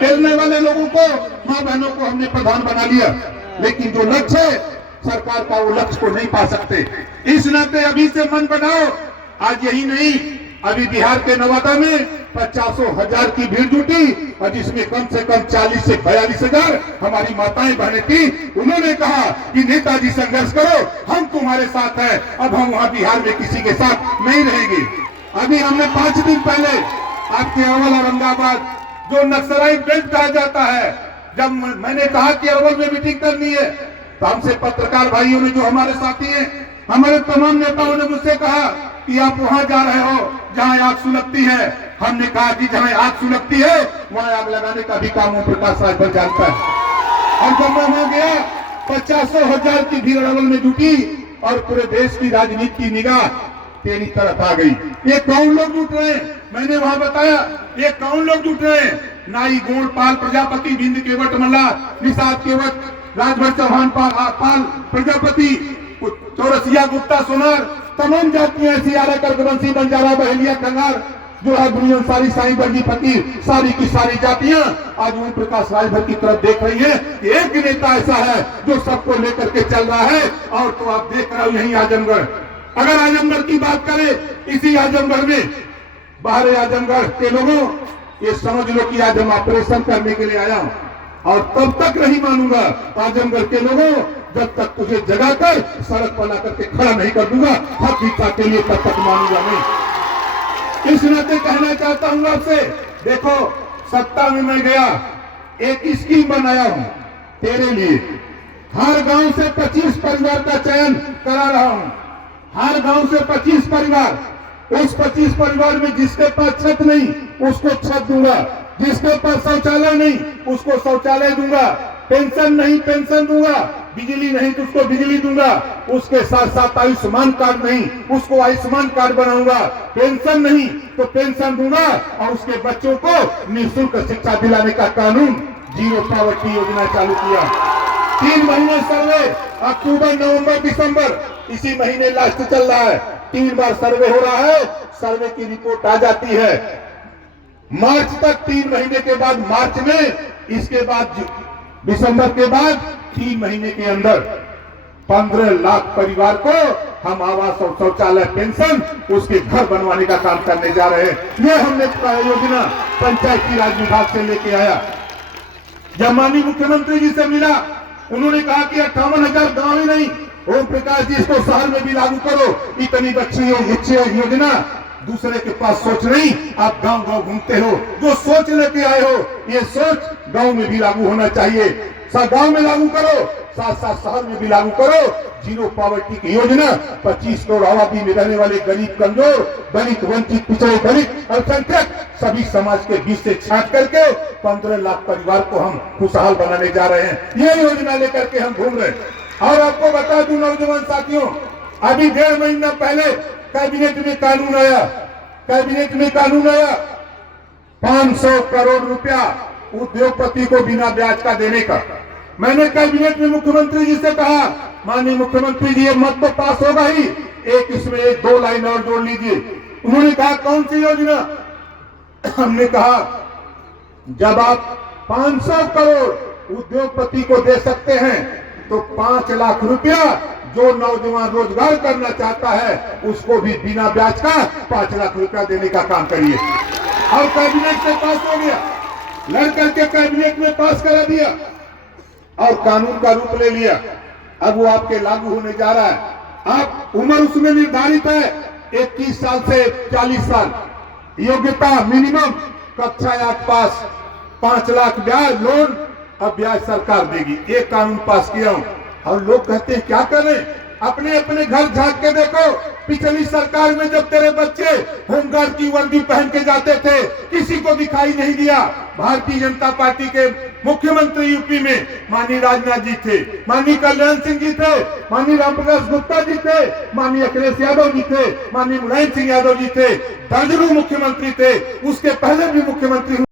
भेजने वाले लोगों को, माँ बहनों को हमने प्रधान बना लिया, लेकिन जो लक्ष्य है सरकार का, वो लक्ष्य को नहीं पा सकते। इस नाते अभी से मन बनाओ। आज यही नहीं, अभी बिहार के नवादा में 50,000 की भीड़ जुटी और जिसमें कम से कम 40 से 42,000 हमारी माताएं बहनें थी। उन्होंने कहा कि नेताजी संघर्ष करो, हम तुम्हारे साथ हैं। अब हम वहां बिहार में किसी के साथ नहीं रहेंगे। अभी हमने 5 दिन पहले आपके अरवल औरंगाबाद, जो नक्सलाइट बेल्ट कहा जाता है, जब मैंने कहा कि अरवल में मीटिंग करनी है, तो हमसे पत्रकार भाइयों ने, जो हमारे साथी हैं, हमारे तमाम नेताओं ने मुझसे कहा कि आप वहां जा रहे हो जहां आग सुलगती है। हमने कहा कि जहां आग सुलगती है वहां आग लगाने का भी काम ओम प्रकाश राजभर जानता है। और जब मैं वहां गया, 50,000 की भीड़ अरवल में जुटी और पूरे देश की राजनीति की निगाह तेरी तरफ आ गई। ये कौन लोग जुट रहे हैं? मैंने वहां बताया ये कौन लोग जुट रहे हैं। नाई, गोंड, पाल, प्रजापति, बिंद केवट, मल्ला, निषाद केवट, राजभर, चौहान, पाल, प्रजापति, चौरसिया, गुप्ता, सोनार, तमाम जातियां ऐसी आ रहा, वंशी, बंजारा, बहेलिया, कंगार, जो है दुनिया सारी, साईं, बर्जी, फकीर, सारी की सारी जातियां आज ओम प्रकाश राजभर की तरफ देख रही है। एक नेता ऐसा है जो सबको लेकर के चल रहा है। और तो आप देख रहे हो यही आजमगढ़, अगर आजमगढ़ की बात करें, इसी आजमगढ़ में, बाहर आजमगढ़ के लोगों, ये समझ लो कि आज हम ऑपरेशन करने के लिए आया हूं और तब तक नहीं मानूंगा आजमगढ़ के लोगों, जब तक तुझे जगा कर सड़क पर ला करके खड़ा नहीं कर दूंगा हक भिक्षा के लिए, तब तक मानूंगा नहीं। इस नाते कहना चाहता हूं आपसे, देखो सत्ता में मैं गया, एक स्कीम बनाया हूं तेरे लिए। हर गांव से 25 परिवार का चयन करा रहा हूं। हर गांव से 25 परिवार, उस 25 परिवार में जिसके पास छत नहीं उसको छत दूंगा, जिसके पास शौचालय नहीं उसको शौचालय दूंगा, पेंशन नहीं पेंशन दूंगा, बिजली नहीं तो उसको बिजली दूंगा, उसके साथ साथ आयुष्मान कार्ड नहीं उसको आयुष्मान कार्ड बनाऊंगा, पेंशन नहीं तो पेंशन दूंगा और उसके बच्चों को निःशुल्क शिक्षा दिलाने का कानून, जीरो पॉवर्टी योजना चालू किया। 3 महीने सर्वे, अक्टूबर, नवंबर, दिसंबर, इसी महीने लास्ट चल रहा है, 3 बार सर्वे हो रहा है। सर्वे की रिपोर्ट आ जाती है मार्च तक, 3 महीने के बाद मार्च में, इसके बाद दिसंबर के बाद 3 महीने के अंदर 15 लाख परिवार को हम आवास और शौचालय, पेंशन, उसके घर बनवाने का काम करने जा रहे हैं। ये हमने योजना पंचायती राज विभाग से लेके आया। जब माननीय मुख्यमंत्री जी से मिला, उन्होंने कहा कि 58,000 गांव ही नहीं, ओम प्रकाश जी इसको शहर में भी लागू करो। इतनी अच्छी योजना, दूसरे के पास सोच नहीं, आप गांव गांव घूमते हो, जो सोच लेके आए हो ये सोच गांव में भी लागू होना चाहिए। गांव में लागू करो, साथ साथ शहर में भी लागू करो। जीरो पॉवर्टी की योजना, 25 करोड़ आबादी में रहने वाले गरीब, कमजोर, दलित, वंचित, पिछड़े, दलित, अल्पसंख्यक सभी समाज के बीच से छांट करके 15 लाख परिवार को हम खुशहाल बनाने जा रहे हैं। ये योजना लेकर के हम घूम रहे हैं। और आपको बता दूं नौजवान साथियों, अभी 1.5 महीना पहले कैबिनेट में कानून आया, कैबिनेट में कानून आया 500 करोड़ रुपया उद्योगपति को बिना ब्याज का देने का। मैंने कैबिनेट में मुख्यमंत्री जी से कहा, माननीय मुख्यमंत्री जी ये मत तो पास होगा ही, एक इसमें 1-2 लाइन और जोड़ लीजिए। उन्होंने कहा कौन सी योजना? हमने कहा जब आप 500 करोड़ उद्योगपति को दे सकते हैं तो 5 लाख रुपया जो नौजवान रोजगार करना चाहता है उसको भी बिना ब्याज का 5 लाख रुपया देने का काम करिए। और कैबिनेट से पास हो गया, लड़कर के कैबिनेट में पास करा दिया और कानून का रूप ले लिया। अब वो आपके लागू होने जा रहा है। आप उम्र उसमें निर्धारित है 21 साल से 40 साल, योग्यता मिनिमम कक्षा 8 पास, 5 लाख ब्याज लोन, अब ब्याज सरकार देगी। एक कानून पास किया हूं और लोग कहते हैं क्या करें, अपने अपने घर झांक के देखो। पिछली सरकार में जब तेरे बच्चे होमगार्ड की वर्दी पहन के जाते थे किसी को दिखाई नहीं दिया। भारतीय जनता पार्टी के मुख्यमंत्री यूपी में माननीय राजनाथ जी थे, माननीय कल्याण सिंह जी थे, माननीय रामप्रकाश गुप्ता जी थे, माननीय अखिलेश यादव जी थे, माननीय मुलायम सिंह यादव जी थे, दर्जनों मुख्यमंत्री थे। उसके पहले भी मुख्यमंत्री